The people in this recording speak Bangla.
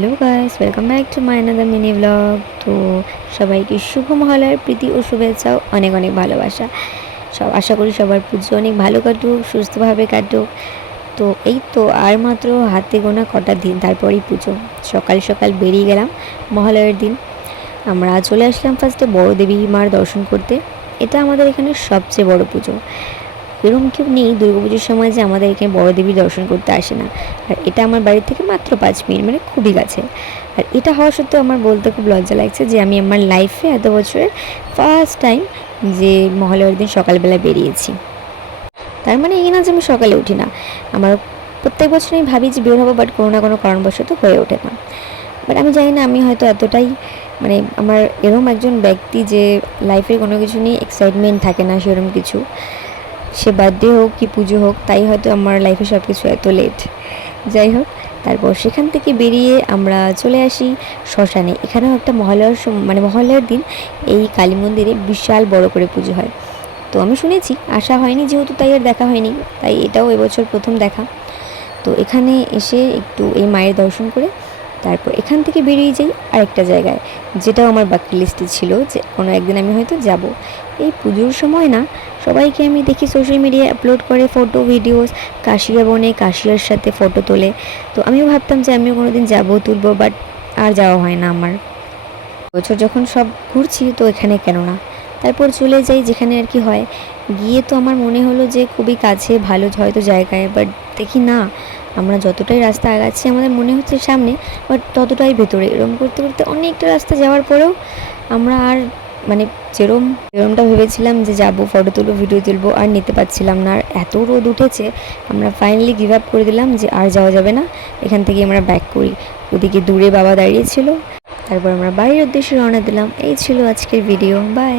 Hello guys, welcome back to my another mini blog. তো সবাইকে শুভ মহালয়ার প্রীতি ও শুভেচ্ছা, অনেক অনেক ভালোবাসা। আশা করি সবার পুজো অনেক ভালো কাটুক, সুস্থভাবে কাটুক। তো এই তো আর মাত্র হাতে গোনা কটা দিন, তারপরেই পুজো। সকাল সকাল বেরিয়ে গেলাম মহালয়ার দিন। আমরা চলে আসলাম ফার্স্টে বড় দেবী মার দর্শন করতে। এটা আমাদের এখানে সবচেয়ে বড় পুজো। এরকম কেউ নেই দুর্গাপুজোর সময় যে আমাদের এখানে বড় দেবীর দর্শন করতে আসে না। আর এটা আমার বাড়ি থেকে মাত্র 5 মিনিট, মানে খুবই কাছে। আর এটা হওয়া সত্ত্বেও আমার বলতে খুব লজ্জা লাগছে যে আমি আমার লাইফে এত বছরের ফার্স্ট টাইম যে মহালয়ার দিন সকালবেলা বেরিয়েছি। তার মানে এই না যে আমি সকালে উঠি না। আমার প্রত্যেক বছর আমি ভাবি যে বের হবো, বাট কোনো না কোনো কারণবশত হয়ে ওঠে না। বাট আমি জানি না, আমি হয়তো এতটাই মানে আমার এরকম একজন ব্যক্তি যে লাইফের কোনো কিছু নিয়ে এক্সাইটমেন্ট থাকে না, সেরকম কিছু, সে বার্থডে হোক কি পুজো হোক, তাই হয়তো আমার লাইফে সব কিছু এত লেট। যাই হোক, তারপর সেখান থেকে বেরিয়ে আমরা চলে আসি শ্মশানে। এখানেও একটা মহালয়ার দিন এই কালী মন্দিরে বিশাল বড় করে পুজো হয়। তো আমি শুনেছি, আসা হয়নি যেহেতু, তাই আর দেখা হয়নি, তাই এটাও এবছর প্রথম দেখা। তো এখানে এসে একটু এই মায়ের দর্শন করে তারপর এখান থেকে বেরিয়ে যাই আরেকটা জায়গায়, যেটাও আমার বাকি লিস্টে ছিল যে কোনো একদিন আমি হয়তো যাব। এই পুজোর সময় না, সবাইকে আমি দেখি সোশ্যাল মিডিয়ায় আপলোড করে ফটো ভিডিওস, কাশিয়া বনে কাশিয়ার সাথে ফটো তোলে। তো আমিও ভাবতাম যে আমিও কোনো দিন যাবো, তুলবো, বাট আর যাওয়া হয় না আমার। বছর যখন সব ঘুরছি তো এখানে কেন না, তারপর চলে যাই যেখানে আর কি হয়। গিয়ে তো আমার মনে হলো যে খুবই কাছে, ভালো হয়তো জায়গায়, বাট দেখি না, আমরা যতটাই রাস্তা আগাচ্ছি আমাদের মনে হচ্ছে সামনে, বাট ততটাই ভেতরে। এরম করতে করতে অনেকটা রাস্তা যাওয়ার পরেও আমরা আর মানে যেরমটা ভেবেছিলাম যে যাবো, ফটো তুলবো, ভিডিও তুলবো, আর নিতে পারছিলাম না। আর এত রোদ উঠেছে, আমরা ফাইনালি গিভ আপ করে দিলাম যে আর যাওয়া যাবে না, এখান থেকে আমরা ব্যাক করি। ওদিকে দূরে বাবা দাঁড়িয়েছিল। তারপর আমরা বাড়ির উদ্দেশ্যে রওনা দিলাম। এই ছিল আজকের ভিডিও। বাই।